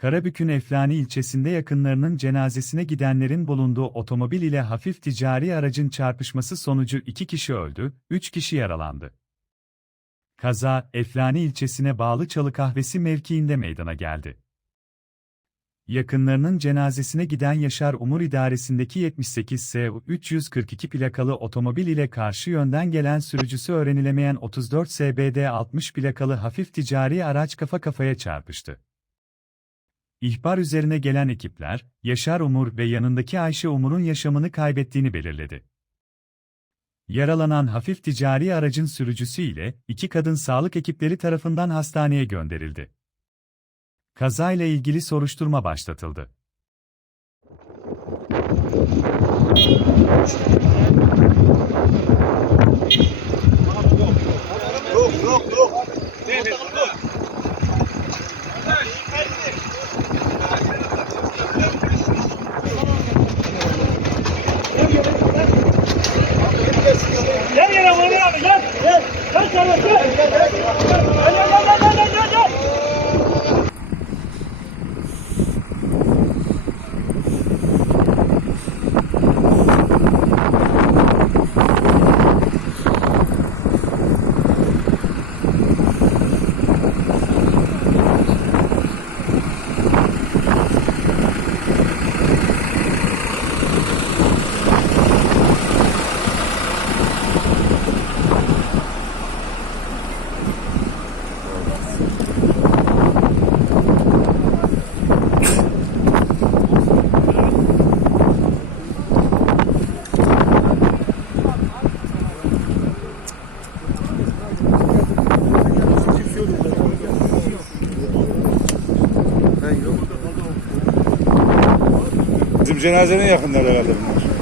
Karabük'ün Eflani ilçesinde yakınlarının cenazesine gidenlerin bulunduğu otomobil ile hafif ticari aracın çarpışması sonucu iki kişi öldü, üç kişi yaralandı. Kaza, Eflani ilçesine bağlı Çalı Kahvesi mevkiinde meydana geldi. Yakınlarının cenazesine giden Yaşar Umur İdaresi'ndeki 78 S 342 plakalı otomobil ile karşı yönden gelen sürücüsü öğrenilemeyen 34 SBD 60 plakalı hafif ticari araç kafa kafaya çarpıştı. İhbar üzerine gelen ekipler, Yaşar Umur ve yanındaki Ayşe Umur'un yaşamını kaybettiğini belirledi. Yaralanan hafif ticari aracın sürücüsü ile iki kadın sağlık ekipleri tarafından hastaneye gönderildi. Kazayla ilgili soruşturma başlatıldı. Yok yok yok. Gel gel abi abi gel. Gel. Gel gel gel. Gel gel gel cenazenin yakınları herhalde bunlar.